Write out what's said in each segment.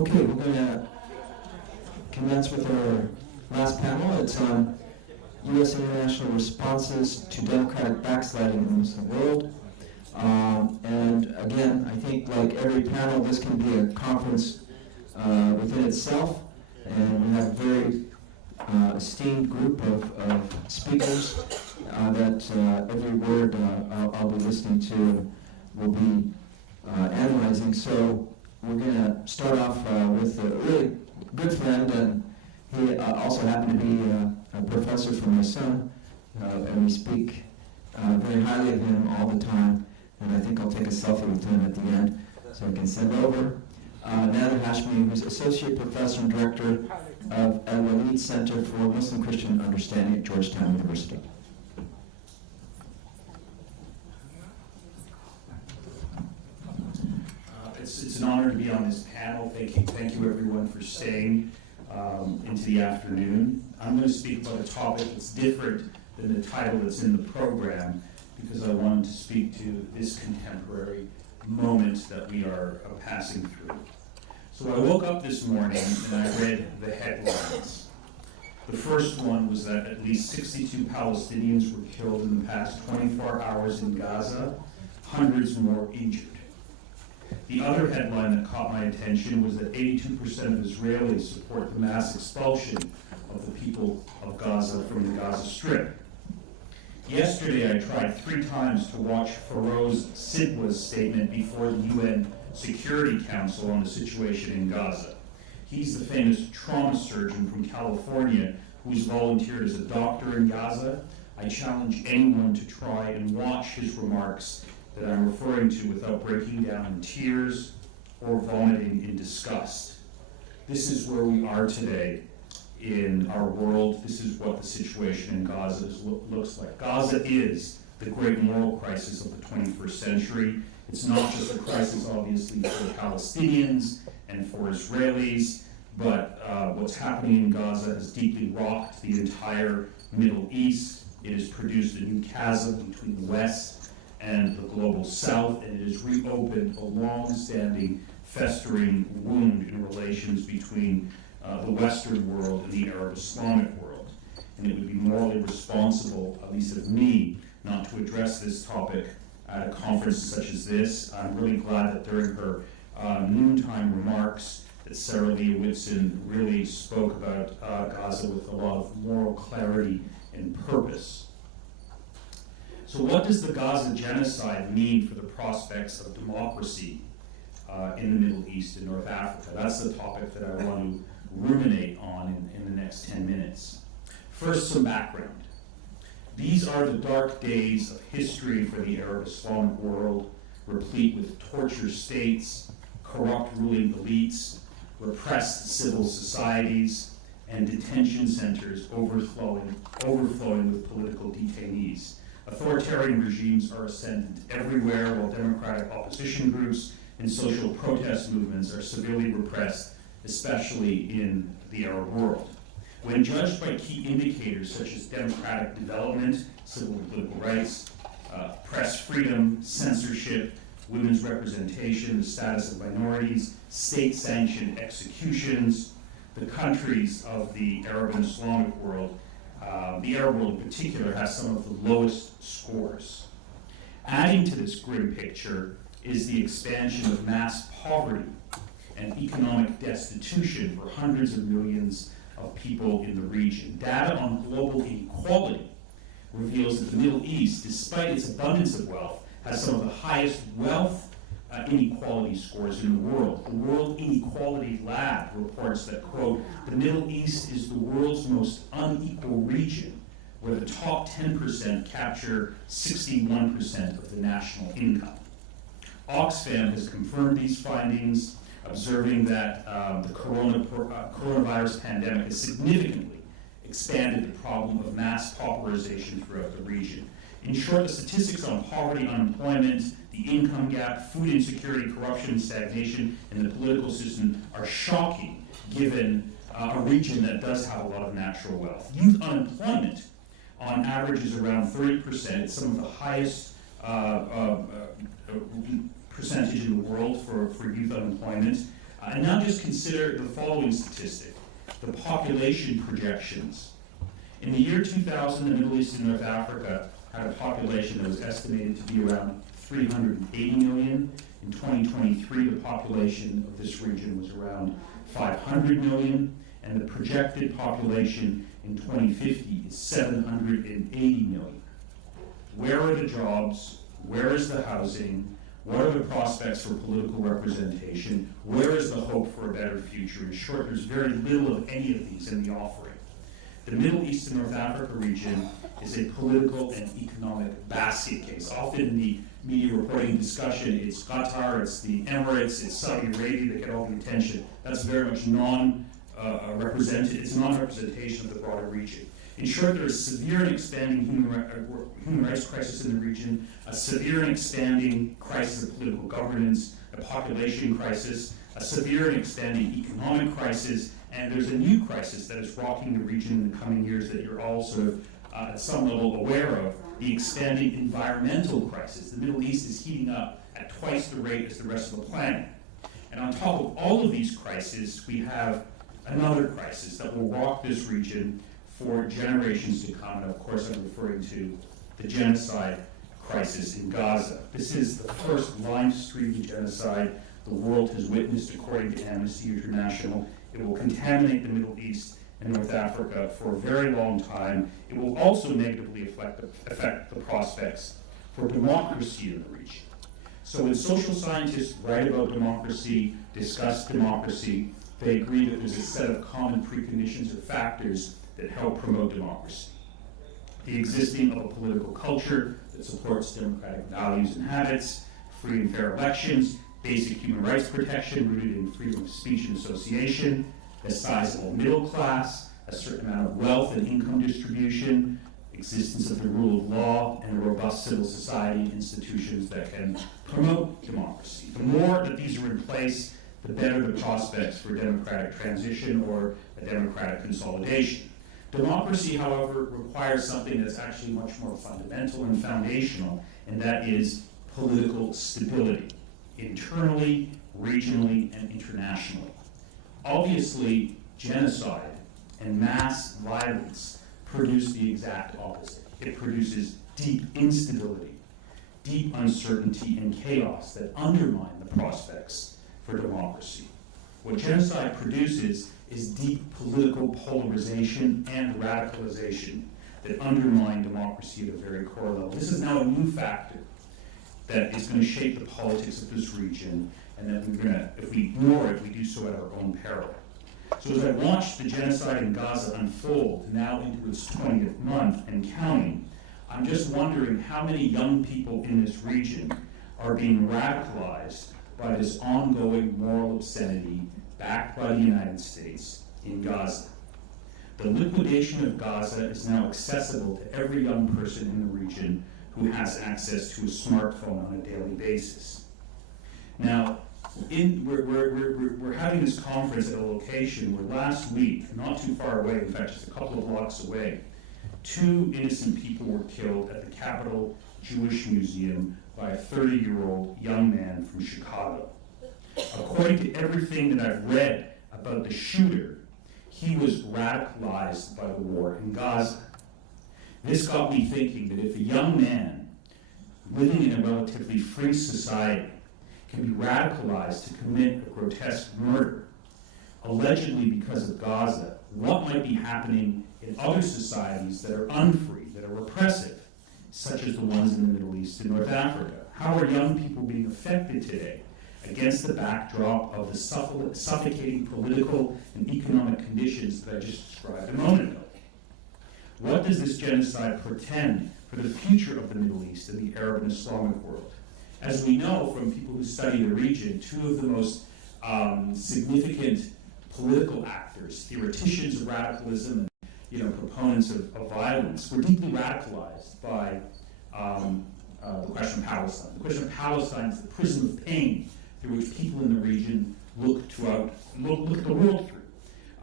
Okay, we're going to commence with our last panel. It's on U.S. international responses to democratic backsliding in the Muslim world. And again, I think like every panel, this can be a conference within itself. And we have a very esteemed group of speakers that every word I'll be listening to and will be analyzing. So we're going to start off with a really good friend, and he also happened to be a professor for my son, and we speak very highly of him all the time, and I think I'll take a selfie with him at the end so I can send over. Nader Hashmi, who's Associate Professor and Director of Al-Walid Center for Muslim Christian Understanding at Georgetown University. It's an honor to be on this panel. Thank you everyone for staying into the afternoon. I'm going to speak about a topic that's different than the title that's in the program, because I wanted to speak to this contemporary moment that we are passing through. So I woke up this morning and I read the headlines. The first one was that at least 62 Palestinians were killed in the past 24 hours in Gaza, hundreds more injured. The other headline that caught my attention was that 82% of Israelis support the mass expulsion of the people of Gaza from the Gaza Strip. Yesterday, I tried 3 times to watch Feroz Sidwa's statement before the UN Security Council on the situation in Gaza. He's the famous trauma surgeon from California who's volunteered as a doctor in Gaza. I challenge anyone to try and watch his remarks that I'm referring to without breaking down in tears or vomiting in disgust. This is where we are today in our world. This is what the situation in Gaza looks like. Gaza is the great moral crisis of the 21st century. It's not just a crisis, obviously, for Palestinians and for Israelis, but what's happening in Gaza has deeply rocked the entire Middle East. It has produced a new chasm between the West and the global South, and it has reopened a long-standing, festering wound in relations between the Western world and the Arab Islamic world. And it would be morally responsible, at least of me, not to address this topic at a conference such as this. I'm really glad that during her noontime remarks that Sarah Leah Whitson really spoke about Gaza with a lot of moral clarity and purpose. So what does the Gaza genocide mean for the prospects of democracy in the Middle East and North Africa? That's the topic that I want to ruminate on in the next 10 minutes. First, some background. These are the dark days of history for the Arab Islamic world, replete with torture states, corrupt ruling elites, repressed civil societies, and detention centers overflowing with political detainees. Authoritarian regimes are ascendant everywhere, while democratic opposition groups and social protest movements are severely repressed, especially in the Arab world. When judged by key indicators such as democratic development, civil and political rights, press freedom, censorship, women's representation, the status of minorities, state-sanctioned executions, the countries of the Arab and Islamic world, the Arab world in particular, has some of the lowest scores. Adding to this grim picture is the expansion of mass poverty and economic destitution for hundreds of millions of people in the region. Data on global inequality reveals that the Middle East, despite its abundance of wealth, has some of the highest wealth inequality scores in the world. The World Inequality Lab reports that, quote, the Middle East is the world's most unequal region, where the top 10% capture 61% of the national income. Oxfam has confirmed these findings, observing that the coronavirus pandemic has significantly expanded the problem of mass pauperization throughout the region. In short, the statistics on poverty, unemployment, the income gap, food insecurity, corruption, and stagnation in the political system are shocking, given a region that does have a lot of natural wealth. Youth unemployment, on average, is around 30%. It's some of the highest percentage in the world for youth unemployment. And now just consider the following statistic, the population projections. In the year 2000, the Middle East and North Africa had a population that was estimated to be around 380 million. In 2023, the population of this region was around 500 million, and the projected population in 2050 is 780 million. Where are the jobs? Where is the housing? What are the prospects for political representation? Where is the hope for a better future? In short, there's very little of any of these in the offering. The Middle East and North Africa region is a political and economic basket case. Often in the media reporting discussion, it's Qatar, it's the Emirates, it's Saudi Arabia that get all the attention. That's very much non-represented. It's a non-representation of the broader region. In short, there is severe and expanding human rights crisis in the region, a severe and expanding crisis of political governance, a population crisis, a severe and expanding economic crisis, and there's a new crisis that is rocking the region in the coming years that you're all sort of at some level aware of, the expanding environmental crisis. The Middle East is heating up at twice the rate as the rest of the planet. And on top of all of these crises, we have another crisis that will rock this region for generations to come. And of course, I'm referring to the genocide crisis in Gaza. This is the first line-stream genocide the world has witnessed, according to Amnesty International. It will contaminate the Middle East and North Africa for a very long time. It will also negatively affect the prospects for democracy in the region. So when social scientists write about democracy, discuss democracy, they agree that there's a set of common preconditions or factors that help promote democracy. The existing of a political culture that supports democratic values and habits, free and fair elections, basic human rights protection rooted in freedom of speech and association, a sizable middle class, a certain amount of wealth and income distribution, existence of the rule of law, and robust civil society institutions that can promote democracy. The more that these are in place, the better the prospects for democratic transition or a democratic consolidation. Democracy, however, requires something that's actually much more fundamental and foundational, and that is political stability, internally, regionally, and internationally. Obviously, genocide and mass violence produce the exact opposite. It produces deep instability, deep uncertainty, and chaos that undermine the prospects for democracy. What genocide produces is deep political polarization and radicalization that undermine democracy at a very core level. This is now a new factor that is going to shape the politics of this region, and that we're going to, if we ignore it, we do so at our own peril. So as I watch the genocide in Gaza unfold, now into its 20th month and counting, I'm just wondering how many young people in this region are being radicalized by this ongoing moral obscenity backed by the United States in Gaza. The liquidation of Gaza is now accessible to every young person in the region who has access to a smartphone on a daily basis. Now, we're having this conference at a location where last week, not too far away, in fact just a couple of blocks away, 2 innocent people were killed at the Capitol Jewish Museum by a 30-year-old young man from Chicago. According to everything that I've read about the shooter, he was radicalized by the war in Gaza. This got me thinking that if a young man living in a relatively free society can be radicalized to commit a grotesque murder, allegedly because of Gaza, what might be happening in other societies that are unfree, that are repressive, such as the ones in the Middle East and North Africa? How are young people being affected today against the backdrop of the suffocating political and economic conditions that I just described a moment ago? What does this genocide portend for the future of the Middle East and the Arab and Islamic world? As we know from people who study the region, 2 of the most significant political actors, theoreticians of radicalism and proponents of violence, were deeply radicalized by the question of Palestine. The question of Palestine is the prism of pain through which people in the region look at the world through.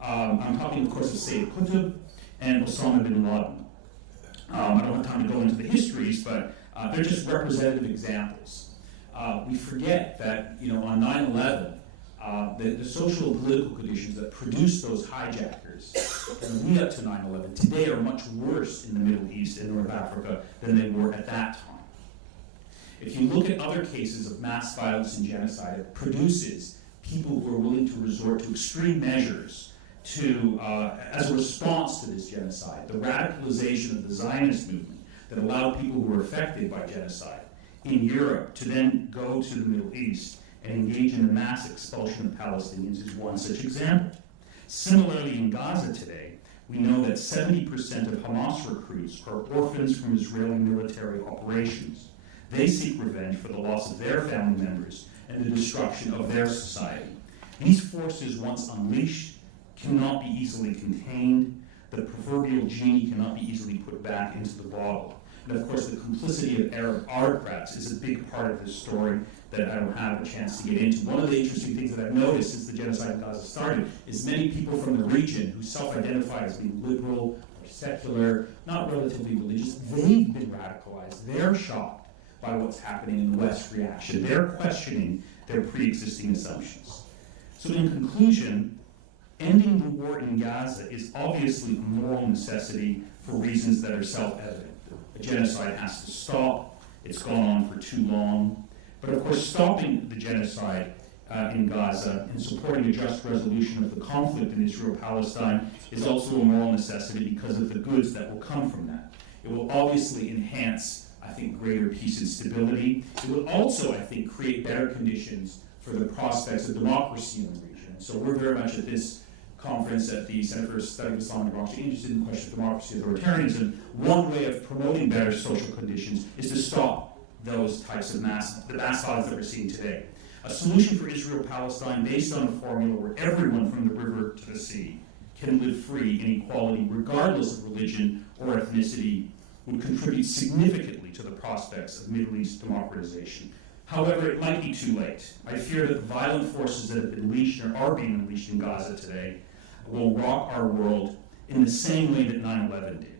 I'm talking, of course, of Sayyid Qutb and Osama bin Laden. I don't have time to go into the histories, but they're just representative examples. We forget that, on 9/11, the social and political conditions that produced those hijackers and lead up to 9/11 today are much worse in the Middle East and North Africa than they were at that time. If you look at other cases of mass violence and genocide, it produces people who are willing to resort to extreme measures as a response to this genocide. The radicalization of the Zionist movement that allowed people who were affected by genocide in Europe to then go to the Middle East and engage in the mass expulsion of Palestinians is one such example. Similarly, in Gaza today, we know that 70% of Hamas recruits are orphans from Israeli military operations. They seek revenge for the loss of their family members and the destruction of their society. These forces, once unleashed, cannot be easily contained. The proverbial genie cannot be easily put back into the bottle. And of course, the complicity of Arab autocrats is a big part of this story that I don't have a chance to get into. One of the interesting things that I've noticed since the genocide in Gaza started is many people from the region who self-identify as being liberal or secular, not relatively religious, they've been radicalized. They're shocked by what's happening in the West reaction. They're questioning their pre-existing assumptions. So in conclusion, ending the war in Gaza is obviously a moral necessity for reasons that are self-evident. A genocide has to stop. It's gone on for too long. But of course, stopping the genocide in Gaza and supporting a just resolution of the conflict in Israel-Palestine is also a moral necessity because of the goods that will come from that. It will obviously enhance, I think, greater peace and stability. It will also, I think, create better conditions for the prospects of democracy in the region. So we're very much at this conference at the Center for the Study of Islam and Democracy interested in the question of democracy and authoritarianism. One way of promoting better social conditions is to stop those types of the mass violence that we're seeing today. A solution for Israel-Palestine based on a formula where everyone from the river to the sea can live free in equality regardless of religion or ethnicity would contribute significantly to the prospects of Middle East democratization. However, it might be too late. I fear that the violent forces that have been unleashed or are being unleashed in Gaza today will rock our world in the same way that 9/11 did.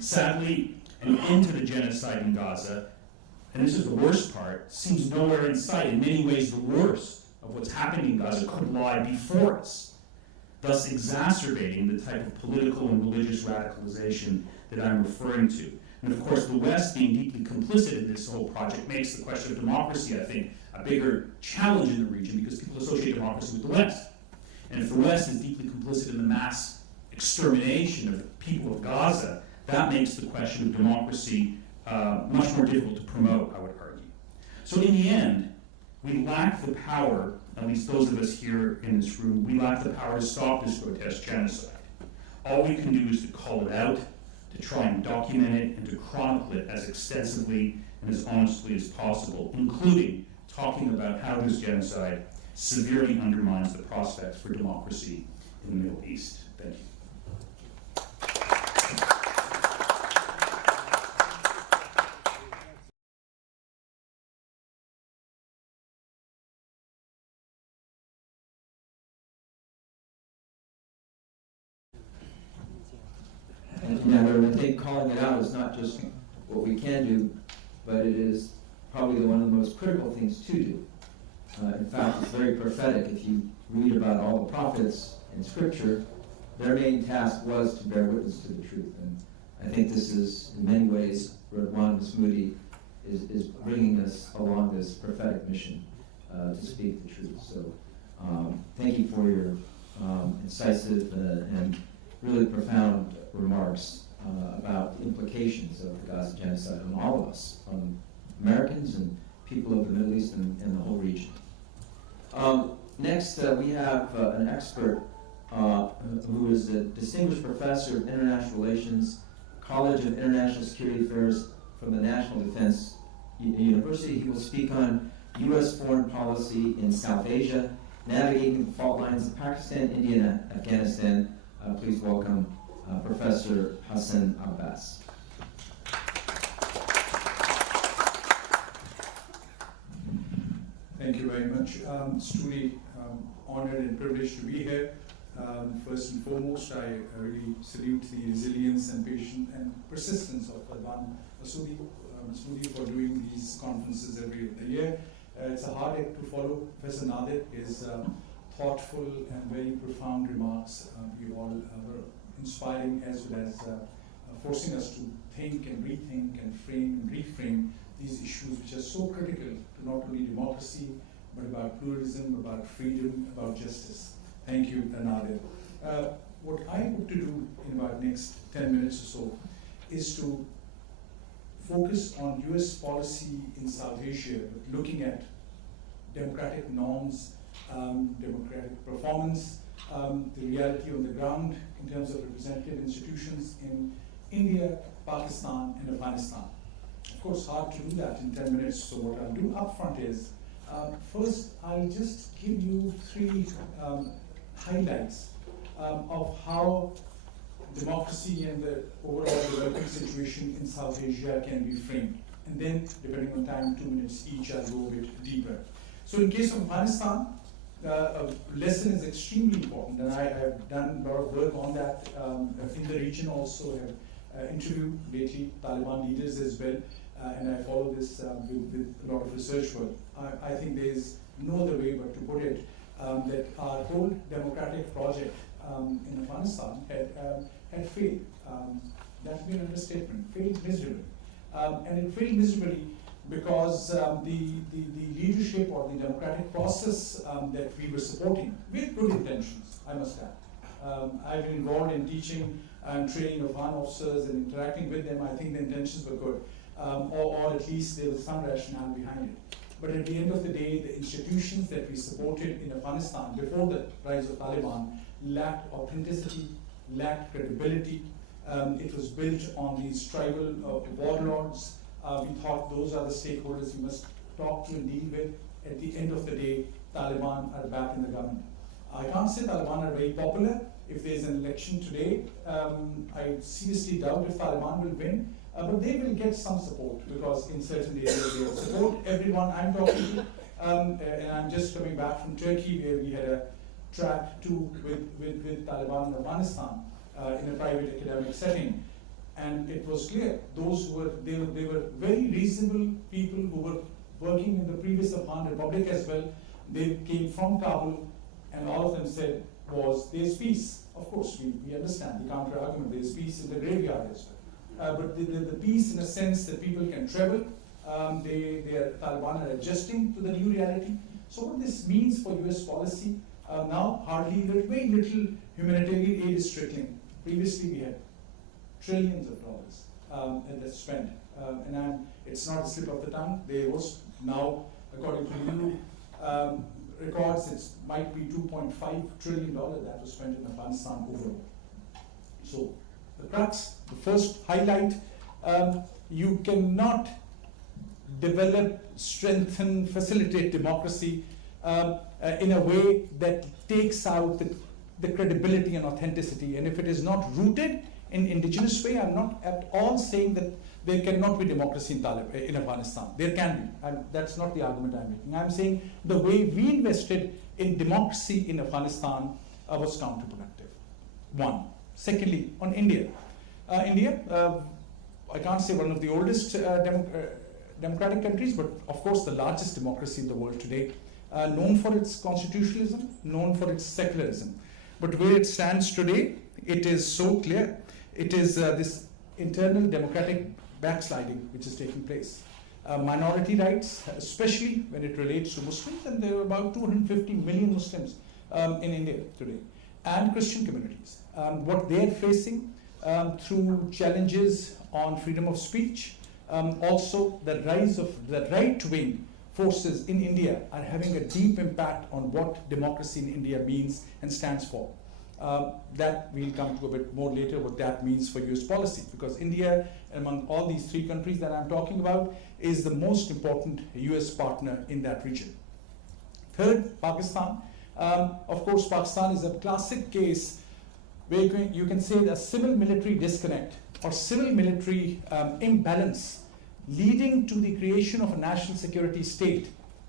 Sadly, an end to the genocide in Gaza, and this is the worst part, seems nowhere in sight. In many ways, the worst of what's happening in Gaza could lie before us, thus exacerbating the type of political and religious radicalization that I'm referring to. And of course, the West being deeply complicit in this whole project makes the question of democracy, I think, a bigger challenge in the region because people associate democracy with the West. And if the West is deeply complicit in the mass extermination of the people of Gaza, that makes the question of democracy much more difficult to promote, I would argue. So in the end, we lack the power, at least those of us here in this room, we lack the power to stop this grotesque genocide. All we can do is to call it out, to try and document it, and to chronicle it as extensively and as honestly as possible, including talking about how this genocide severely undermines the prospects for democracy in the Middle East. Thank you. And I think calling it out is not just what we can do, but it is probably one of the most critical things to do. In fact, it's very prophetic. If you read about all the prophets in Scripture, their main task was to bear witness to the truth. And I think this is, in many ways, Radwan Masmoudi is bringing us along this prophetic mission to speak the truth. So thank you for your incisive and really profound remarks about the implications of the Gaza genocide on all of us, from Americans and people of the Middle East and the whole region. Next, we have an expert who is a distinguished professor of international relations, College of International Security Affairs from the National Defense University. He will speak on U.S. foreign policy in South Asia, navigating the fault lines of Pakistan, India, and Afghanistan. Please welcome Professor Hassan Abbas. Thank you very much. It's truly honored and privileged to be here. First and foremost, I really salute the resilience and patience and persistence of Radwan Masmoudi for doing these conferences every year. It's a hard act to follow. Professor Nadir is thoughtful and very profound remarks. You all were inspiring as well as forcing us to think and rethink and frame and reframe these issues which are so critical to not only democracy, but about pluralism, about freedom, about justice. Thank you, Nadir. What I hope to do in about next 10 minutes or so is to focus on US policy in South Asia, but looking at democratic norms, democratic performance, the reality on the ground in terms of representative institutions in India, Pakistan, and Afghanistan. Of course, hard to do that in 10 minutes, so what I'll do up front is, first, I'll just give you three highlights of how democracy and the overall developing situation in South Asia can be framed. And then, depending on time, 2 minutes each, I'll go a bit deeper. So in case of Afghanistan, a lesson is extremely important, and I have done a lot of work on that in the region also. Have interviewed lately Taliban leaders as well, and I follow this with a lot of research work. I think there is no other way but to put it that our whole democratic project in Afghanistan had failed. That's been an understatement. Failed miserably, and it failed miserably because the leadership or the democratic process that we were supporting, with good intentions, I must add. I've been involved in teaching and training Afghan officers and interacting with them. I think the intentions were good, or at least there was some rationale behind it. But at the end of the day, the institutions that we supported in Afghanistan before the rise of Taliban lacked authenticity, lacked credibility. It was built on these tribal warlords. We thought those are the stakeholders we must talk to and deal with. At the end of the day, Taliban are back in the government. I can't say Taliban are very popular. If there's an election today, I seriously doubt if Taliban will win, but they will get some support because in certain areas they will support everyone I'm talking to. And I'm just coming back from Turkey where we had a track two with Taliban in Afghanistan in a private academic setting. And it was clear those were they were very reasonable people who were working in the previous Afghan Republic as well. They came from Kabul, and all of them said was there's peace. Of course, we understand the counter argument. There's peace in the graveyard as well. But the peace in a sense that people can travel. Taliban are adjusting to the new reality. So what this means for U.S. policy now very little humanitarian aid is trickling. Previously we had trillions of dollars that's spent, and it's not a slip of the tongue. There was now, according to new records, it might be $2.5 trillion that was spent in Afghanistan overall. So the crux, the first highlight, you cannot develop, strengthen, facilitate democracy in a way that takes out the credibility and authenticity. And if it is not rooted in indigenous way, I'm not at all saying that there cannot be democracy in Afghanistan. There can be. That's not the argument I'm making. I'm saying the way we invested in democracy in Afghanistan was counterproductive. One. Secondly, on India. India, I can't say one of the oldest democratic countries, but of course the largest democracy in the world today. Known for its constitutionalism, known for its secularism. But where it stands today, it is so clear. It is this internal democratic backsliding which is taking place. Minority rights, especially when it relates to Muslims, and there are about 250 million Muslims in India today, and Christian communities. What they're facing through challenges on freedom of speech, also the rise of the right-wing forces in India are having a deep impact on what democracy in India means and stands for. That we'll come to a bit more later, what that means for US policy, because India, among all these three countries that I'm talking about, is the most important US partner in that region. Third, Pakistan. Of course, Pakistan is a classic case where you can say a civil-military disconnect or civil-military imbalance leading to the creation of a national security state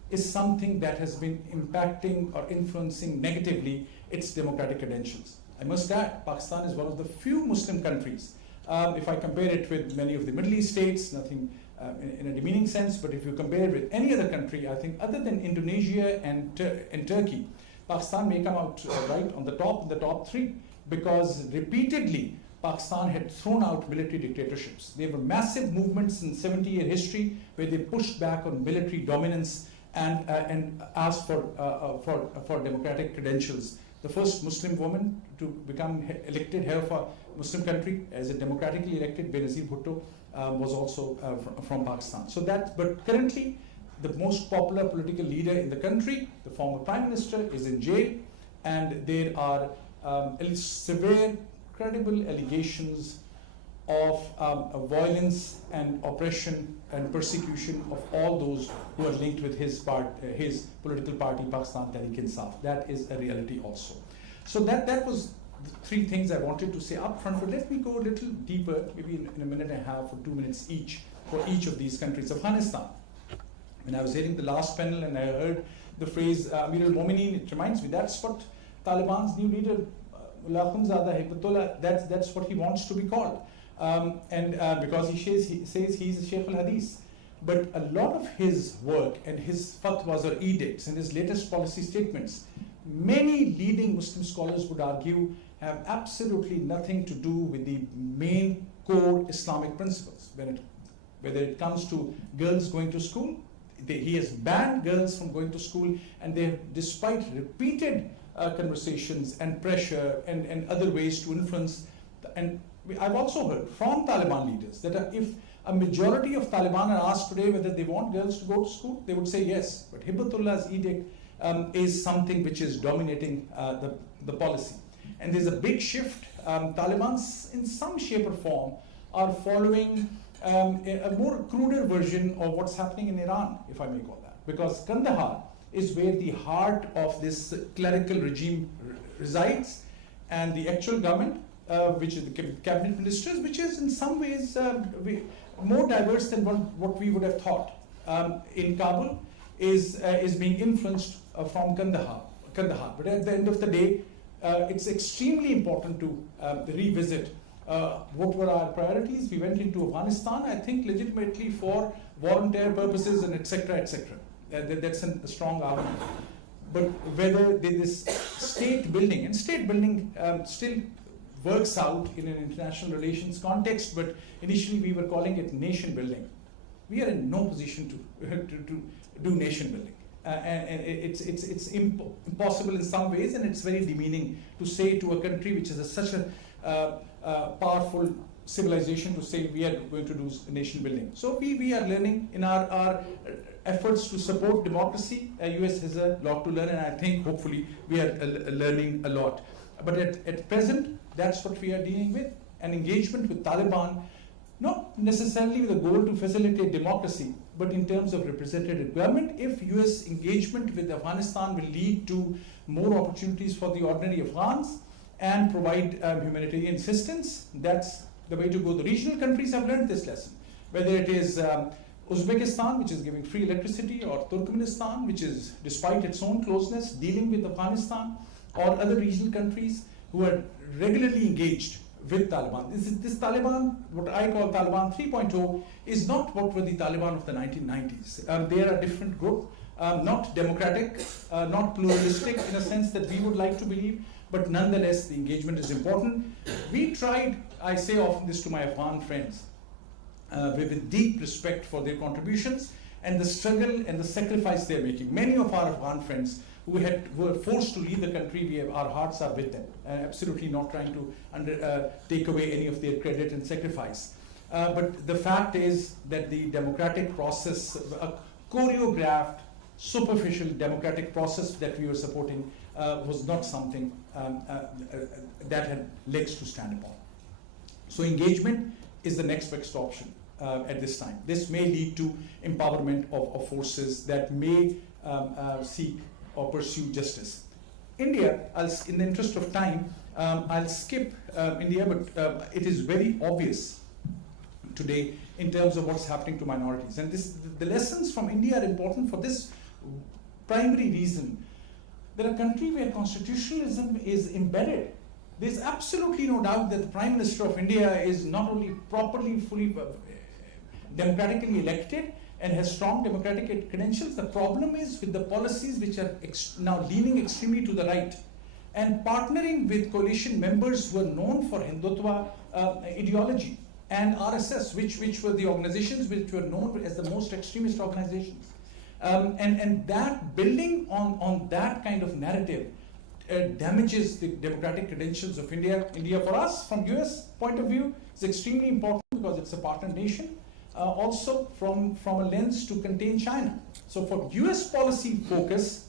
is something that has been impacting or influencing negatively its democratic credentials. I must add, Pakistan is one of the few Muslim countries, if I compare it with many of the Middle East states, nothing in a demeaning sense, but if you compare it with any other country, I think other than Indonesia and Turkey, Pakistan may come out right on the top three, because repeatedly Pakistan had thrown out military dictatorships. There were massive movements in 70-year history where they pushed back on military dominance and asked for democratic credentials. The first Muslim woman to become elected head of a Muslim country as a democratically elected, Benazir Bhutto, was also from Pakistan. But currently, the most popular political leader in the country, the former prime minister, is in jail, and there are severe, credible allegations of violence and oppression and persecution of all those who are linked with his political party, Pakistan Tehreek-e-Insaf. That is a reality also. So that was the three things I wanted to say up front, but let me go a little deeper, maybe in a minute and a half or 2 minutes each, for each of these countries. Afghanistan. When I was hearing the last panel and I heard the phrase Amir al-Momineen, it reminds me that's what Taliban's new leader, Mullah Akhundzada Hibbatullah, that's what he wants to be called. Because he says he's a Sheikh al-Hadith. But a lot of his work and his fatwas or edicts and his latest policy statements, many leading Muslim scholars would argue, have absolutely nothing to do with the main core Islamic principles. Whether it comes to girls going to school, he has banned girls from going to school, and they have, despite repeated conversations and pressure and other ways to influence, and I've also heard from Taliban leaders that if a majority of Taliban are asked today whether they want girls to go to school, they would say yes. But Hibatullah's edict is something which is dominating the policy. And there's a big shift. Taliban, in some shape or form, are following a more cruder version of what's happening in Iran, if I may call that. Because Kandahar is where the heart of this clerical regime resides, and the actual government, which is the cabinet ministers, which is in some ways more diverse than what we would have thought. In Kabul is being influenced from Kandahar. But at the end of the day, it's extremely important to revisit what were our priorities. We went into Afghanistan, I think, legitimately for volunteer purposes and etc. That's a strong argument. But whether this state building, and state building still works out in an international relations context, but initially we were calling it nation building. We are in no position to do nation building. And it's impossible in some ways, and it's very demeaning to say to a country which is such a powerful civilization to say we are going to do nation building. So we are learning in our efforts to support democracy. US has a lot to learn, and I think hopefully we are learning a lot. But at present, that's what we are dealing with, an engagement with Taliban, not necessarily with a goal to facilitate democracy, but in terms of representative government. If US engagement with Afghanistan will lead to more opportunities for the ordinary Afghans and provide humanitarian assistance, that's the way to go. The regional countries have learned this lesson, whether it is Uzbekistan, which is giving free electricity, or Turkmenistan, which is, despite its own closeness, dealing with Afghanistan, or other regional countries who are regularly engaged with Taliban. This Taliban, what I call Taliban 3.0, is not what were the Taliban of the 1990s. They are a different group, not democratic, not pluralistic in a sense that we would like to believe, but nonetheless the engagement is important. We tried, I say often this to my Afghan friends, with deep respect for their contributions and the struggle and the sacrifice they're making. Many of our Afghan friends who were forced to leave the country, our hearts are with them, absolutely not trying to take away any of their credit and sacrifice. But the fact is that the democratic process, a choreographed, superficial democratic process that we were supporting was not something that had legs to stand upon. So engagement is the next best option at this time. This may lead to empowerment of forces that may seek or pursue justice. India, in the interest of time, I'll skip India, but it is very obvious today in terms of what's happening to minorities. And the lessons from India are important for this primary reason. They're a country where constitutionalism is embedded. There's absolutely no doubt that the Prime Minister of India is not only properly, fully democratically elected, and has strong democratic credentials. The problem is with the policies which are now leaning extremely to the right and partnering with coalition members who are known for Hindutva ideology and RSS, which were the organizations which were known as the most extremist organizations. And that building on that kind of narrative damages the democratic credentials of India. India, for us, from US point of view, is extremely important because it's a partner nation. Also from a lens to contain China. So for US policy focus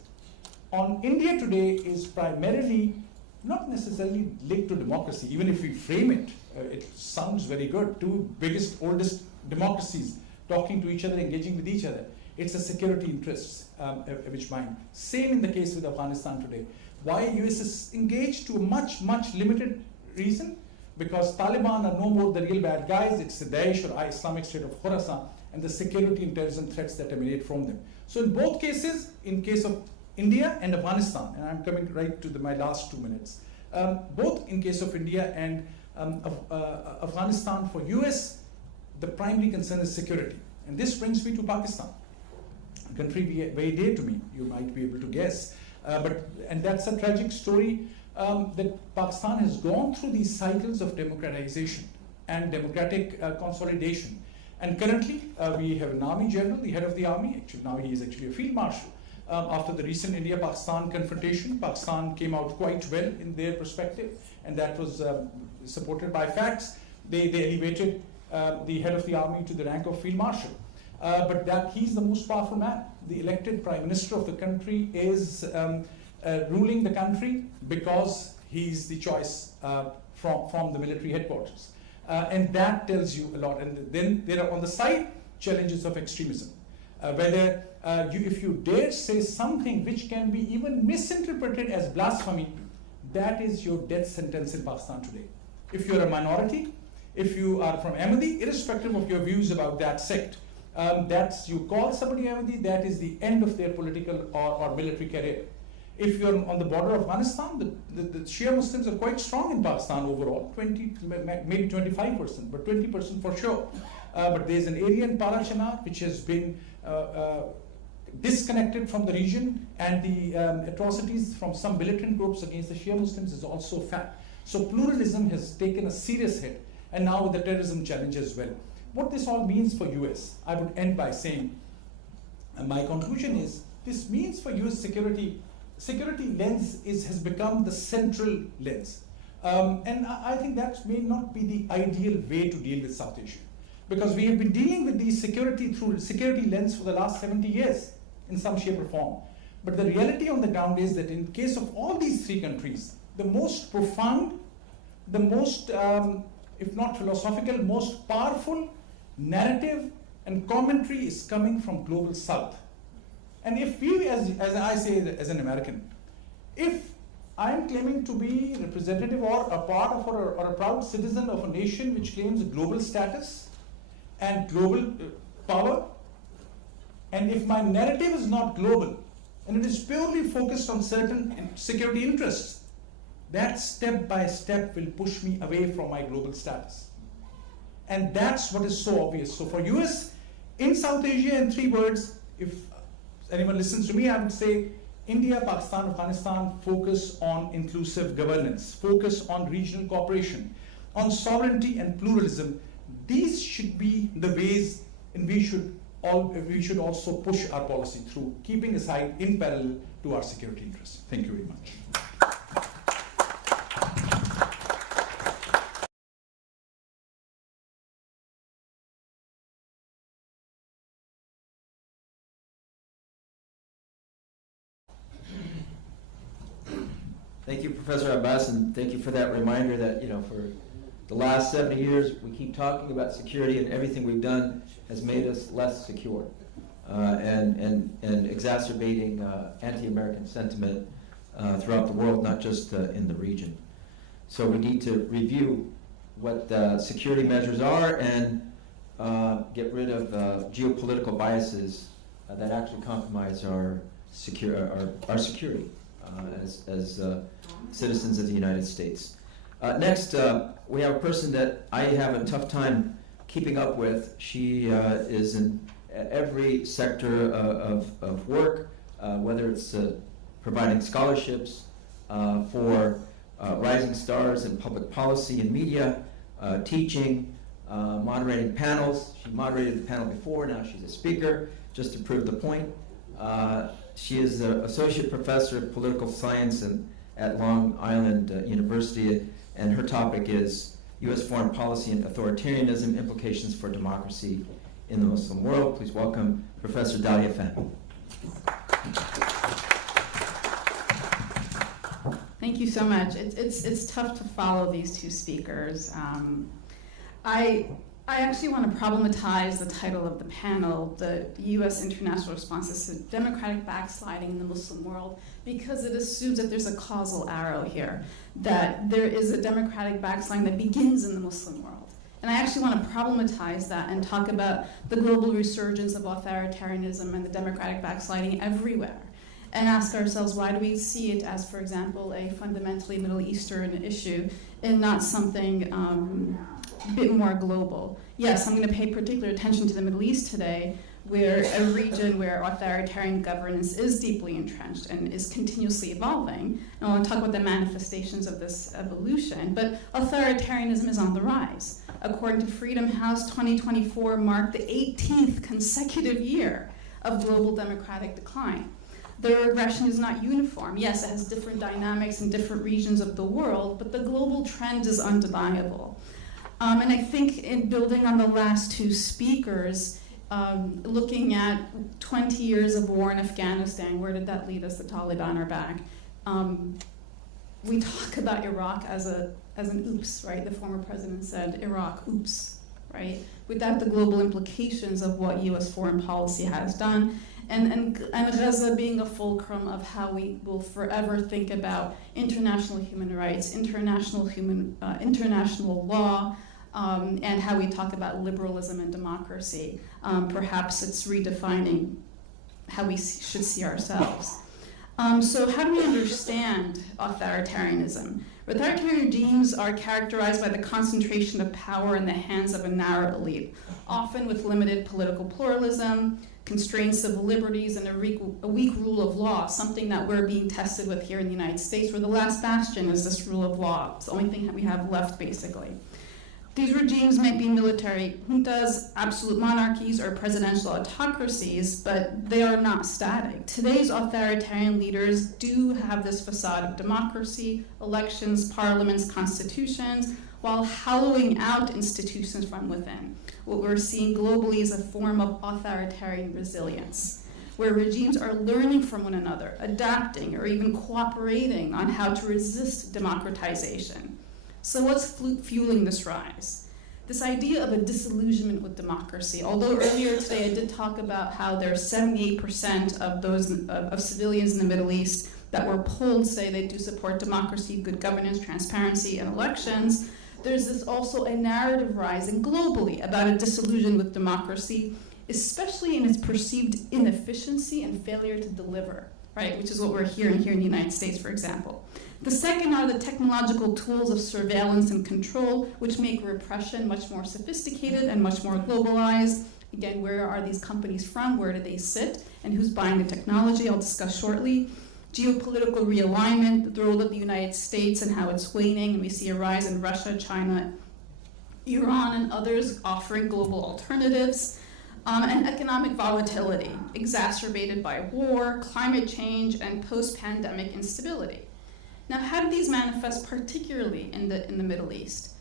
on India today is primarily not necessarily linked to democracy, even if we frame it, it sounds very good. Two biggest, oldest democracies talking to each other, engaging with each other. It's a security interests which mind. Same in the case with Afghanistan today. Why US is engaged to a much limited reason? Because Taliban are no more the real bad guys, it's the Daesh or Islamic State of Khorasan and the security and terrorism threats that emanate from them. So in both cases, in case of India and Afghanistan, and I'm coming right to my last 2 minutes, both in case of India and Afghanistan, for US, the primary concern is security. And this brings me to Pakistan, a country very dear to me, you might be able to guess. And that's a tragic story that Pakistan has gone through these cycles of democratization and democratic consolidation. And currently, we have an army general, the head of the army, actually now he is actually a field marshal. After the recent India-Pakistan confrontation, Pakistan came out quite well in their perspective, and that was supported by facts. They elevated the head of the army to the rank of field marshal. But that he's the most powerful man. The elected prime minister of the country is ruling the country because he's the choice from the military headquarters. And that tells you a lot. And then there are on the side challenges of extremism. Whether if you dare say something which can be even misinterpreted as blasphemy, that is your death sentence in Pakistan today. If you're a minority, if you are from Ahmadi, irrespective of your views about that sect, you call somebody Ahmadi, that is the end of their political or military career. If you're on the border of Afghanistan, the Shia Muslims are quite strong in Pakistan overall, maybe 25%, but 20% for sure. But there's an area in Parachanar which has been disconnected from the region, and the atrocities from some militant groups against the Shia Muslims is also fact. So pluralism has taken a serious hit, and now with the terrorism challenge as well. What this all means for US, I would end by saying, and my conclusion is, this means for US security lens has become the central lens. And I think that may not be the ideal way to deal with South Asia. Because we have been dealing with these security through security lens for the last 70 years in some shape or form. But the reality on the ground is that in case of all these three countries, the most profound, the most, if not philosophical, most powerful narrative and commentary is coming from global South. And if we, as I say as an American, if I am claiming to be representative or a part of or a proud citizen of a nation which claims global status and global power, and if my narrative is not global and it is purely focused on certain security interests, that step by step will push me away from my global status. And that's what is so obvious. So for US, in South Asia, in 3 words, if anyone listens to me, I would say India, Pakistan, Afghanistan, focus on inclusive governance, focus on regional cooperation, on sovereignty and pluralism. These should be the ways in we should also push our policy through, keeping aside in parallel to our security interests. Thank you very much. Thank you, Professor Abbas, and thank you for that reminder that, for the last 70 years, we keep talking about security, and everything we've done has made us less secure and exacerbating anti-American sentiment throughout the world, not just in the region. So we need to review what security measures are and get rid of geopolitical biases that actually compromise our security as citizens of the United States. Next, we have a person that I have a tough time keeping up with. She is an every sector of work, whether it's providing scholarships for rising stars in public policy and media, teaching, moderating panels. She moderated the panel before, now she's a speaker, just to prove the point. She is an associate professor of political science at Long Island University, and her topic is U.S. foreign policy and authoritarianism, implications for democracy in the Muslim world. Please welcome Professor Dalia Fan. Thank you so much. It's tough to follow these two speakers. I actually want to problematize the title of the panel, the U.S. International Responses to Democratic Backsliding in the Muslim World, because it assumes that there's a causal arrow here, that there is a democratic backsliding that begins in the Muslim world. And I actually want to problematize that and talk about the global resurgence of authoritarianism and the democratic backsliding everywhere, and ask ourselves, why do we see it as, for example, a fundamentally Middle Eastern issue and not something a bit more global? Yes, I'm going to pay particular attention to the Middle East today, where a region where authoritarian governance is deeply entrenched and is continuously evolving. And I want to talk about the manifestations of this evolution, but authoritarianism is on the rise. According to Freedom House, 2024 marked the 18th consecutive year of global democratic decline. The regression is not uniform. Yes, it has different dynamics in different regions of the world, but the global trend is undeniable. And I think in building on the last two speakers, looking at 20 years of war in Afghanistan, where did that lead us? The Taliban are back. We talk about Iraq as an oops, right? The former president said, Iraq, oops, right? Without the global implications of what U.S. foreign policy has done, and Gaza being a fulcrum of how we will forever think about international human rights, international law, and how we talk about liberalism and democracy. Perhaps it's redefining how we should see ourselves. So how do we understand authoritarianism? Authoritarian regimes are characterized by the concentration of power in the hands of a narrow elite, often with limited political pluralism, constrained civil liberties, and a weak rule of law, something that we're being tested with here in the United States, where the last bastion is this rule of law. It's the only thing that we have left, basically. These regimes might be military juntas, absolute monarchies, or presidential autocracies, but they are not static. Today's authoritarian leaders do have this facade of democracy, elections, parliaments, constitutions, while hollowing out institutions from within. What we're seeing globally is a form of authoritarian resilience, where regimes are learning from one another, adapting, or even cooperating on how to resist democratization. So what's fueling this rise? This idea of a disillusionment with democracy. Although earlier today I did talk about how there's 78% of those of civilians in the Middle East that were polled say they do support democracy, good governance, transparency, and elections, there's this also a narrative rising globally about a disillusion with democracy, especially in its perceived inefficiency and failure to deliver, right? Which is what we're hearing here in the United States, for example. The second are the technological tools of surveillance and control, which make repression much more sophisticated and much more globalized. Again, where are these companies from? Where do they sit? And who's buying the technology? I'll discuss shortly. Geopolitical realignment, the role of the United States and how it's waning, and we see a rise in Russia, China, Iran, and others offering global alternatives. And economic volatility, exacerbated by war, climate change, and post-pandemic instability. Now, how do these manifest particularly in the Middle East?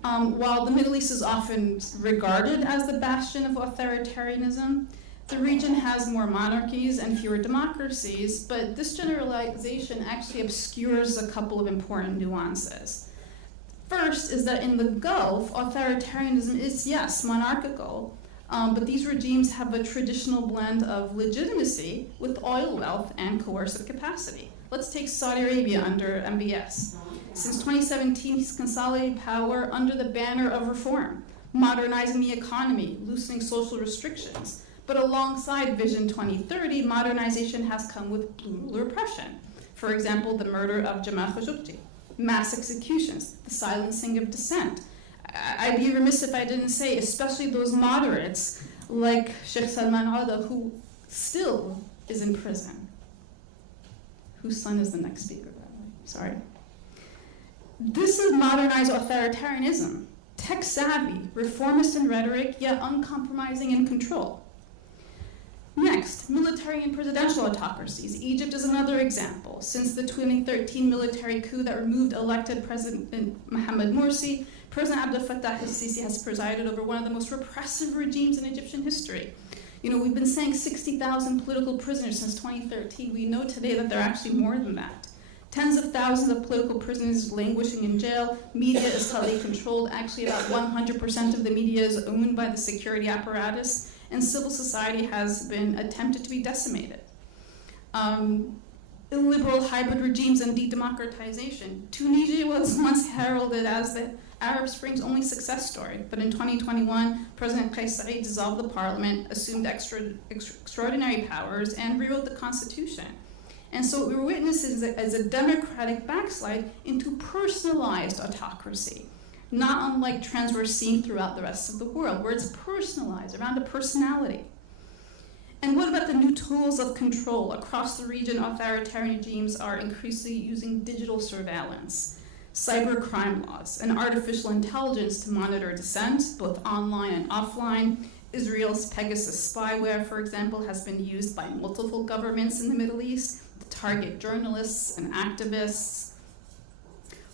While the Middle East is often regarded as the bastion of authoritarianism, the region has more monarchies and fewer democracies, but this generalization actually obscures a couple of important nuances. First is that in the Gulf, authoritarianism is, yes, monarchical, but these regimes have a traditional blend of legitimacy with oil wealth and coercive capacity. Let's take Saudi Arabia under MBS. Since 2017, he's consolidated power under the banner of reform, modernizing the economy, loosening social restrictions. But alongside Vision 2030, modernization has come with brutal repression. For example, the murder of Jamal Khashoggi, mass executions, the silencing of dissent. I'd be remiss if I didn't say, especially those moderates, like Sheikh Salman Auda, who still is in prison, whose son is the next speaker, by the way. Sorry. This is modernized authoritarianism, tech-savvy, reformist in rhetoric, yet uncompromising in control. Next, military and presidential autocracies. Egypt is another example. Since the 2013 military coup that removed elected President Mohamed Morsi, President Abdel Fattah al-Sisi has presided over one of the most repressive regimes in Egyptian history. We've been saying 60,000 political prisoners since 2013. We know today that there are actually more than that. Tens of thousands of political prisoners languishing in jail. Media is tightly controlled. Actually, about 100% of the media is owned by the security apparatus, and civil society has been attempted to be decimated. Illiberal hybrid regimes and de-democratization. Tunisia was once heralded as the Arab Spring's only success story, but in 2021, President CSID dissolved the parliament, assumed extraordinary powers, and rewrote the constitution. And so what we're witnessing is a democratic backslide into personalized autocracy, not unlike trends we're seeing throughout the rest of the world, where it's personalized around a personality. And what about the new tools of control? Across the region, authoritarian regimes are increasingly using digital surveillance, cybercrime laws, and artificial intelligence to monitor dissent, both online and offline. Israel's Pegasus spyware, for example, has been used by multiple governments in the Middle East to target journalists and activists.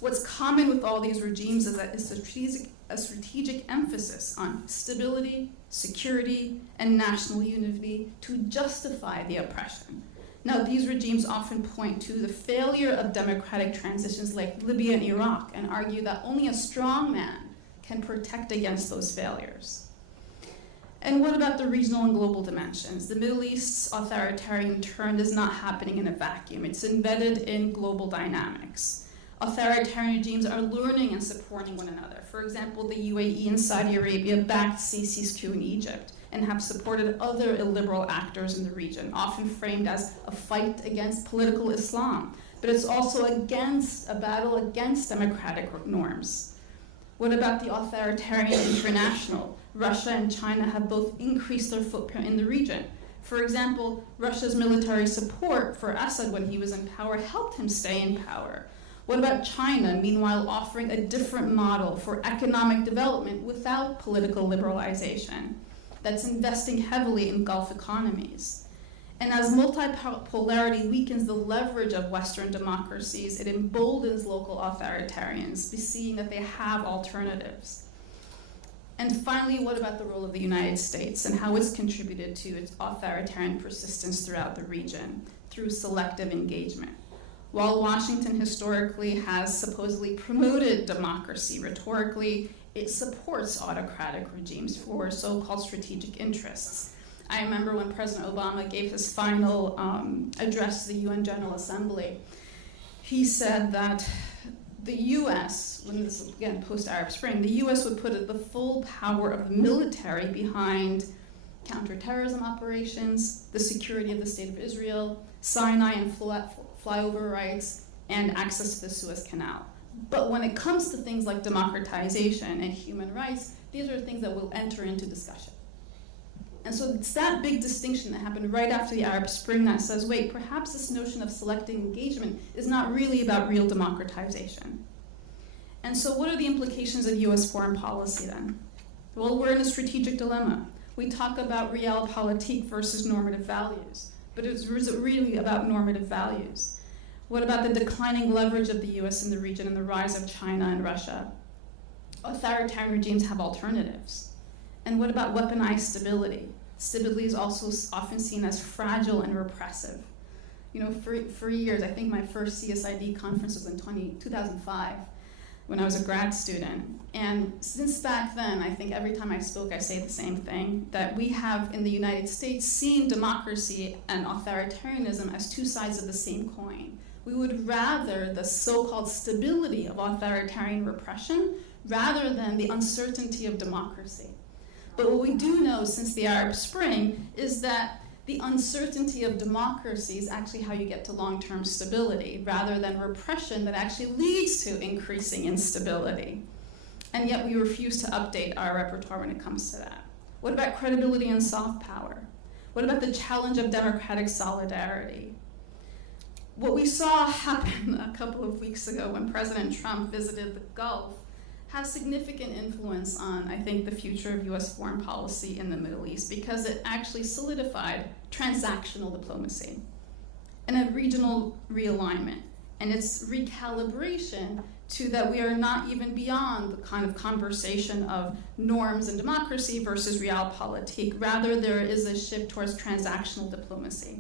What's common with all these regimes is that it's a strategic emphasis on stability, security, and national unity to justify the oppression. Now, these regimes often point to the failure of democratic transitions like Libya and Iraq and argue that only a strong man can protect against those failures. And what about the regional and global dimensions? The Middle East's authoritarian turn is not happening in a vacuum. It's embedded in global dynamics. Authoritarian regimes are learning and supporting one another. For example, the UAE and Saudi Arabia backed Sisi's coup in Egypt and have supported other illiberal actors in the region, often framed as a fight against political Islam. But it's also a battle against democratic norms. What about the authoritarian international? Russia and China have both increased their footprint in the region. For example, Russia's military support for Assad when he was in power helped him stay in power. What about China, meanwhile offering a different model for economic development without political liberalization, that's investing heavily in Gulf economies? And as multipolarity weakens the leverage of Western democracies, it emboldens local authoritarians, seeing that they have alternatives. And finally, what about the role of the United States and how it's contributed to its authoritarian persistence throughout the region through selective engagement? While Washington historically has supposedly promoted democracy rhetorically, it supports autocratic regimes for so-called strategic interests. I remember when President Obama gave his final address to the UN General Assembly, he said that the US, when this is again post-Arab Spring, the US would put the full power of the military behind counterterrorism operations, the security of the State of Israel, Sinai and flyover rights, and access to the Suez Canal. But when it comes to things like democratization and human rights, these are things that will enter into discussion. And so it's that big distinction that happened right after the Arab Spring that says, wait, perhaps this notion of selective engagement is not really about real democratization. And so what are the implications of US foreign policy then? Well, we're in a strategic dilemma. We talk about realpolitik versus normative values, but is it really about normative values? What about the declining leverage of the US in the region and the rise of China and Russia? Authoritarian regimes have alternatives. And what about weaponized stability? Stability is also often seen as fragile and repressive. For years, I think my first CSID conference was in 2005 when I was a grad student. And since back then, I think every time I spoke, I say the same thing, that we have in the United States seen democracy and authoritarianism as two sides of the same coin. We would rather the so-called stability of authoritarian repression rather than the uncertainty of democracy. But what we do know since the Arab Spring is that the uncertainty of democracy is actually how you get to long-term stability, rather than repression that actually leads to increasing instability. And yet we refuse to update our repertoire when it comes to that. What about credibility and soft power? What about the challenge of democratic solidarity? What we saw happen a couple of weeks ago when President Trump visited the Gulf has significant influence on, I think, the future of US foreign policy in the Middle East, because it actually solidified transactional diplomacy and a regional realignment and its recalibration to that we are not even beyond the kind of conversation of norms and democracy versus realpolitik. Rather, there is a shift towards transactional diplomacy.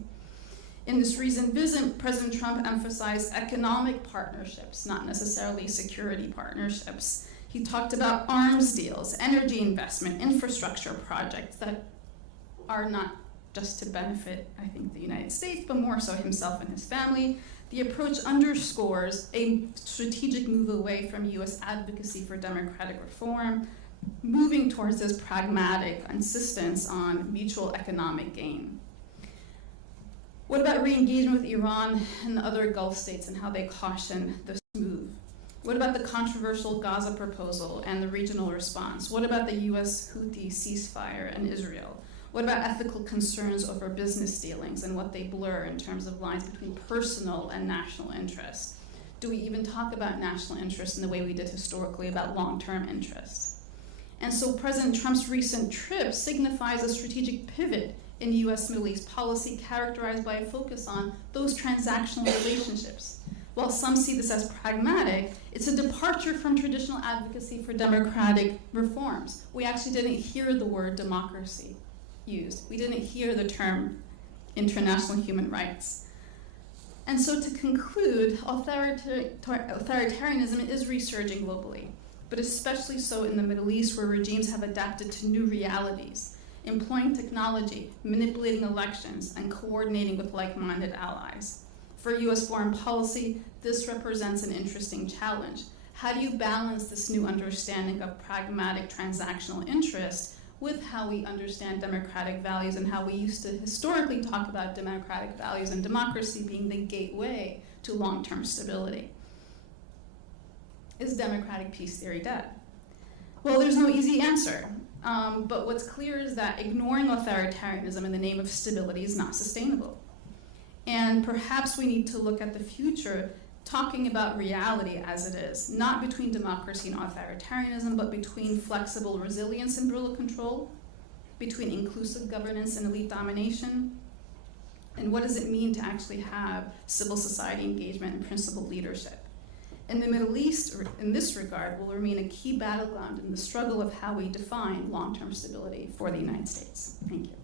In this recent visit, President Trump emphasized economic partnerships, not necessarily security partnerships. He talked about arms deals, energy investment, infrastructure projects that are not just to benefit, I think, the United States, but more so himself and his family. The approach underscores a strategic move away from US advocacy for democratic reform, moving towards this pragmatic insistence on mutual economic gain. What about re-engagement with Iran and the other Gulf states and how they caution this move? What about the controversial Gaza proposal and the regional response? What about the US Houthi ceasefire and Israel? What about ethical concerns over business dealings and what they blur in terms of lines between personal and national interest? Do we even talk about national interest in the way we did historically about long-term interest? And so President Trump's recent trip signifies a strategic pivot in US Middle East policy characterized by a focus on those transactional relationships. While some see this as pragmatic, it's a departure from traditional advocacy for democratic reforms. We actually didn't hear the word democracy used. We didn't hear the term international human rights. And so to conclude, authoritarianism is resurging globally, but especially so in the Middle East, where regimes have adapted to new realities, employing technology, manipulating elections, and coordinating with like-minded allies. For US foreign policy, this represents an interesting challenge. How do you balance this new understanding of pragmatic transactional interest with how we understand democratic values and how we used to historically talk about democratic values and democracy being the gateway to long-term stability? Is democratic peace theory dead? Well, there's no easy answer. But what's clear is that ignoring authoritarianism in the name of stability is not sustainable. And perhaps we need to look at the future talking about reality as it is, not between democracy and authoritarianism, but between flexible resilience and brutal control, between inclusive governance and elite domination, and what does it mean to actually have civil society engagement and principled leadership. In the Middle East, in this regard, will remain a key battleground in the struggle of how we define long-term stability for the United States. Thank you.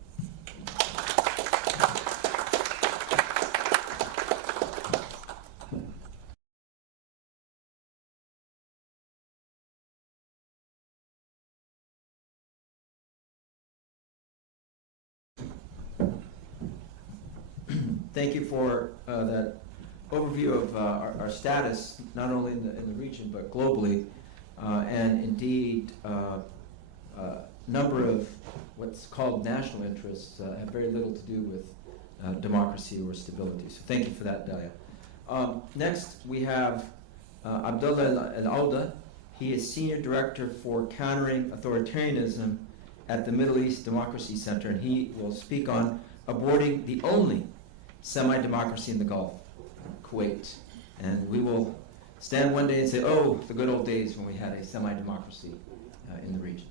Thank you for that overview of our status, not only in the region, but globally, and indeed, number of what's called national interests have very little to do with democracy or stability. So thank you for that, Dalia. Next, we have Abdullah Al-Auda. He is Senior Director for Countering Authoritarianism at the Middle East Democracy Center, and he will speak on aborting the only semi-democracy in the Gulf, Kuwait. And we will stand one day and say, oh, the good old days when we had a semi-democracy in the region.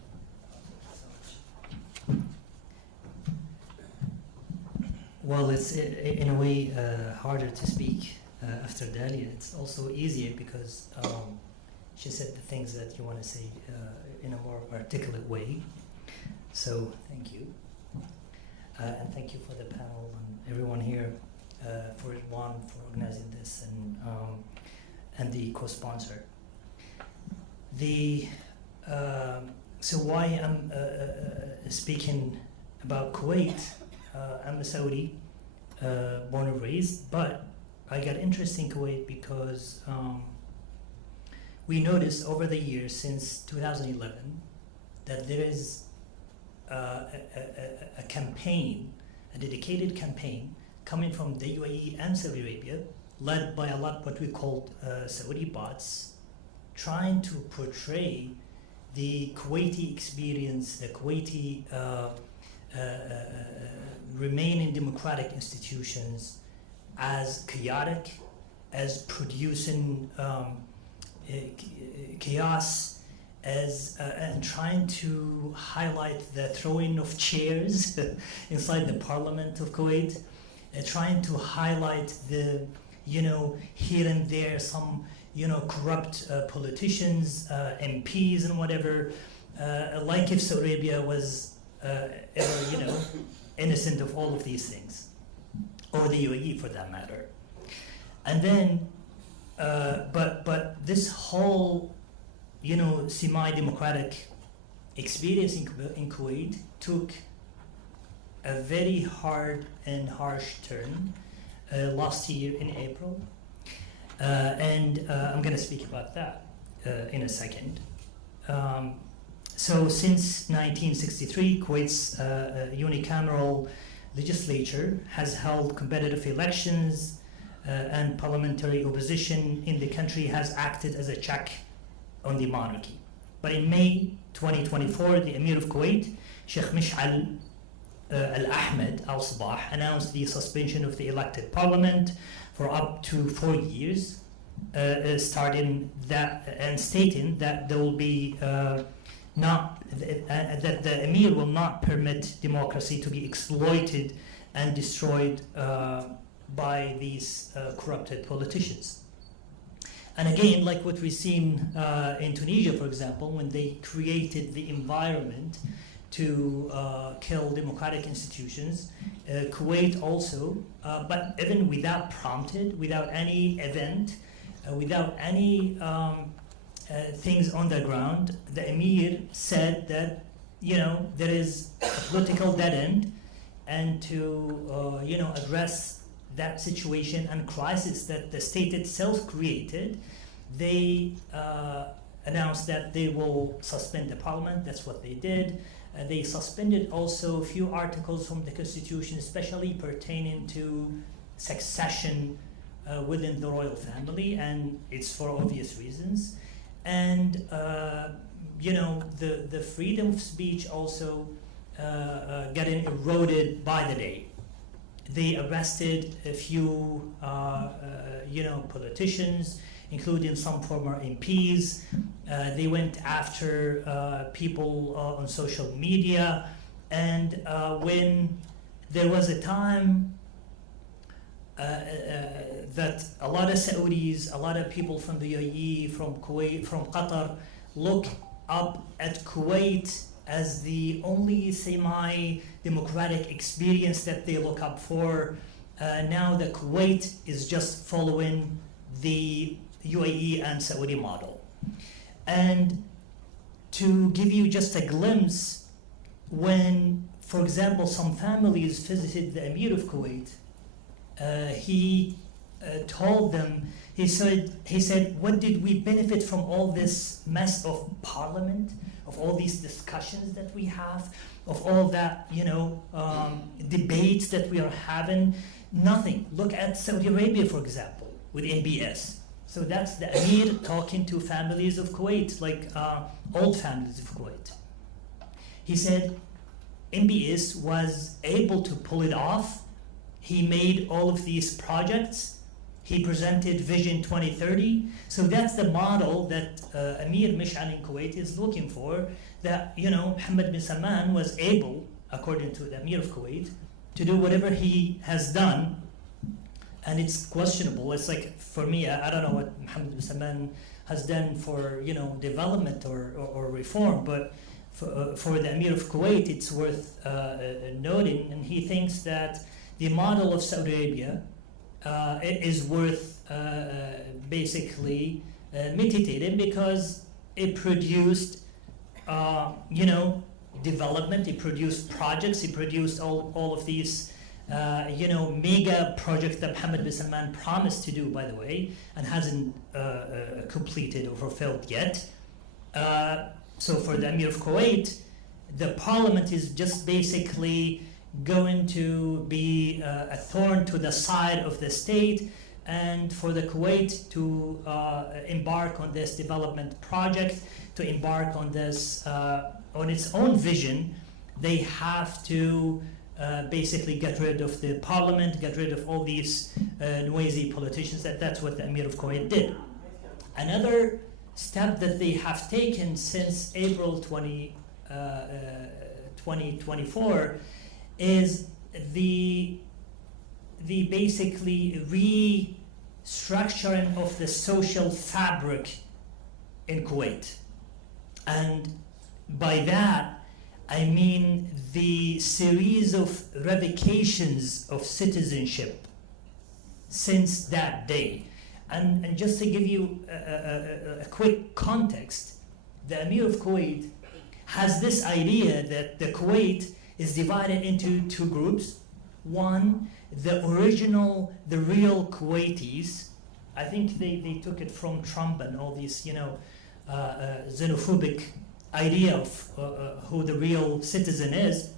Well, it's in a way harder to speak after Dalia. It's also easier because she said the things that you want to say in a more articulate way. So thank you. And thank you for the panel and everyone here, for organizing this and the co-sponsor. So why I'm speaking about Kuwait? I'm a Saudi, born and raised, but I got interested in Kuwait because we noticed over the years since 2011 that there is a campaign, a dedicated campaign coming from the UAE and Saudi Arabia, led by a lot what we called Saudi bots, trying to portray the Kuwaiti experience, the Kuwaiti remaining democratic institutions as chaotic, as producing chaos, as and trying to highlight the throwing of chairs inside the parliament of Kuwait, trying to highlight the, here and there some, corrupt politicians, MPs and whatever, like if Saudi Arabia was ever, innocent of all of these things, or the UAE for that matter. And then, but this whole, semi-democratic experience in Kuwait took a very hard and harsh turn last year in April. And I'm going to speak about that in a second. So since 1963, Kuwait's unicameral legislature has held competitive elections, and parliamentary opposition in the country has acted as a check on the monarchy. But in May 2024, the Emir of Kuwait, Sheikh Mish'al Al-Ahmed Al-Sabah, announced the suspension of the elected parliament for up to 4 years, starting that and stating that there will be that the Emir will not permit democracy to be exploited and destroyed by these corrupted politicians. And again, like what we've seen in Tunisia, for example, when they created the environment to kill democratic institutions, Kuwait also, but even without prompted, without any event, without any things on the ground, the Emir said that, there is a political dead end, and to, address that situation and crisis that the state itself created, they announced that they will suspend the parliament. That's what they did. They suspended also a few articles from the constitution, especially pertaining to succession within the royal family, and it's for obvious reasons. And the freedom of speech also getting eroded by the day. They arrested a few, politicians, including some former MPs. They went after people on social media. And when there was a time that a lot of Saudis, a lot of people from the UAE, from Kuwait, from Qatar, look up at Kuwait as the only semi-democratic experience that they look up for. Now the Kuwait is just following the UAE and Saudi model. And to give you just a glimpse, when, for example, some families visited the Emir of Kuwait, he told them, he said, what did we benefit from all this mess of parliament, of all these discussions that we have, of all that, debates that we are having? Nothing. Look at Saudi Arabia, for example, with MBS. So that's the Emir talking to families of Kuwait, like old families of Kuwait. He said MBS was able to pull it off. He made all of these projects. He presented Vision 2030. So that's the model that Emir Mish'al in Kuwait is looking for, that, Mohammed bin Salman was able, according to the Emir of Kuwait, to do whatever he has done. And it's questionable. It's like, for me, I don't know what Mohammed bin Salman has done for, development or reform, but for the Emir of Kuwait, it's worth noting. And he thinks that the model of Saudi Arabia is worth basically meditating, because it produced, development, it produced projects, it produced all of these, mega projects that Mohammed bin Salman promised to do, by the way, and hasn't completed or fulfilled yet. So for the Emir of Kuwait, the parliament is just basically going to be a thorn to the side of the state, and for the Kuwait to embark on this development project, to embark on this on its own vision, they have to basically get rid of the parliament, get rid of all these noisy politicians. That's what the Emir of Kuwait did. Another step that they have taken since April 2024 is the basically restructuring of the social fabric in Kuwait. And by that, I mean the series of revocations of citizenship since that day. And just to give you a quick context, the Emir of Kuwait has this idea that the Kuwait is divided into two groups. One, the real Kuwaitis. I think they took it from Trump and all these, xenophobic idea of who the real citizen is.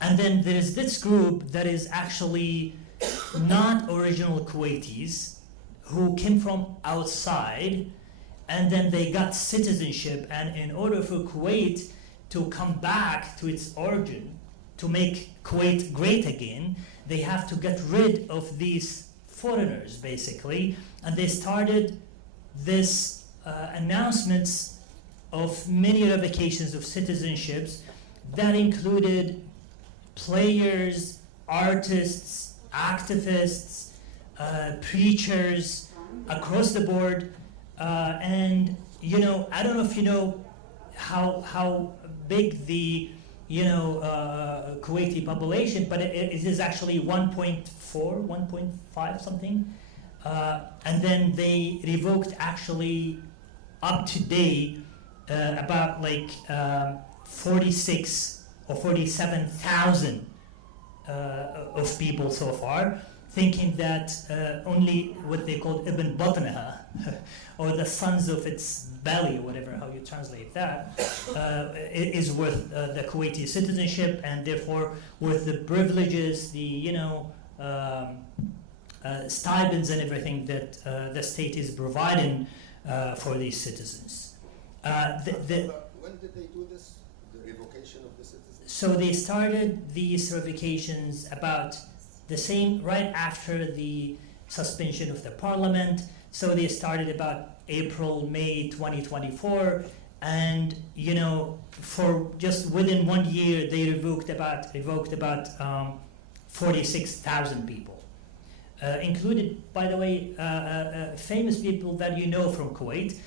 And then there is this group that is actually not original Kuwaitis, who came from outside, and then they got citizenship. And in order for Kuwait to come back to its origin, to make Kuwait great again, they have to get rid of these foreigners, basically. And they started this announcements of many revocations of citizenships that included players, artists, activists, preachers across the board, and I don't know if you know how big the Kuwaiti population, but it is actually 1.4, 1.5 something, and then they revoked actually up to date about 46 or 47,000 of people so far, thinking that only what they call Ibn Batnaha, or the sons of its belly, or whatever, how you translate that, is worth the Kuwaiti citizenship, and therefore worth the privileges, the stipends and everything that the state is providing for these citizens. When did they do this, the revocation of the citizenship? So they started these revocations about the same right after the suspension of the parliament. So they started about April, May 2024, and for just within 1 year they revoked about 46,000 people, included, by the way, famous people that you know from Kuwait.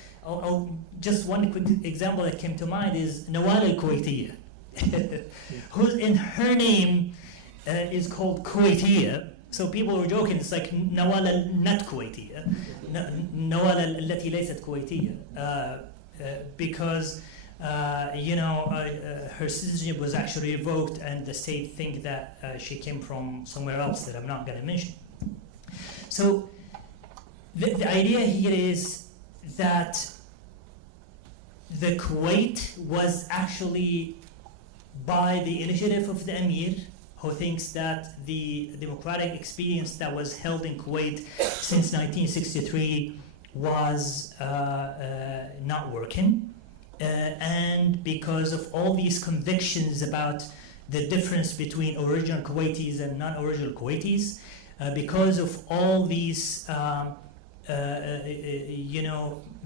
Just one quick example that came to mind is Nawal al-Kuwaitiyya, who's in her name is called Kuwaitiyya. So people were joking, it's like Nawal al-Nat Kuwaitiyya, Nawal al-Lati Laysat Kuwaitiyya, because her citizenship was actually revoked, and the state think that she came from somewhere else that I'm not going to mention. So the idea here is that the Kuwait was actually by the initiative of the Emir, who thinks that the democratic experience that was held in Kuwait since 1963 was not working, and because of all these convictions about the difference between original Kuwaitis and non-original Kuwaitis, because of all these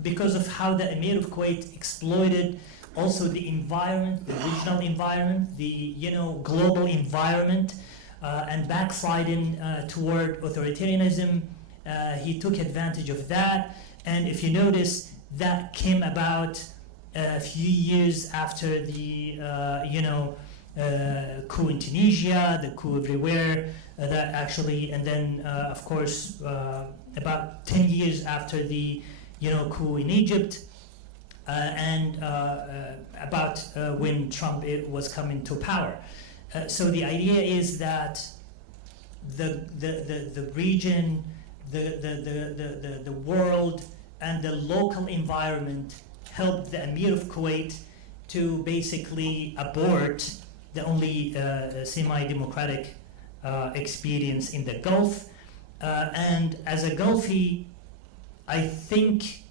because of how the Emir of Kuwait exploited also the environment, the regional environment, the global environment, and backsliding toward authoritarianism. He took advantage of that, and if you notice, that came about a few years after the coup in Tunisia, the coup everywhere, that actually, and then of course about 10 years after the coup in Egypt, and about when Trump was coming to power. So the idea is that the region, the world, and the local environment helped the Emir of Kuwait to basically abort the only semi-democratic experience in the Gulf, And as a Gulfi, I think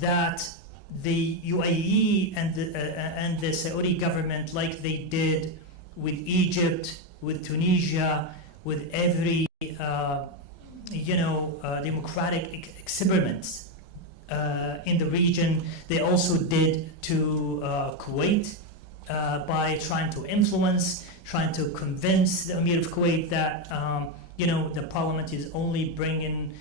that the UAE and the Saudi government, like they did with Egypt, with Tunisia, with every democratic experiments in the region, they also did to Kuwait by trying to influence, trying to convince the Emir of Kuwait that the parliament is only bringing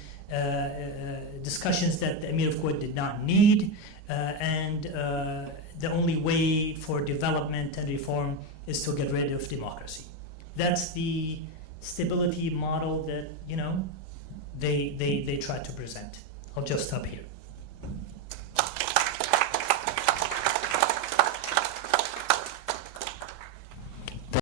discussions that the Emir of Kuwait did not need, and the only way for development and reform is to get rid of democracy. That's the stability model that they try to present. I'll just stop here.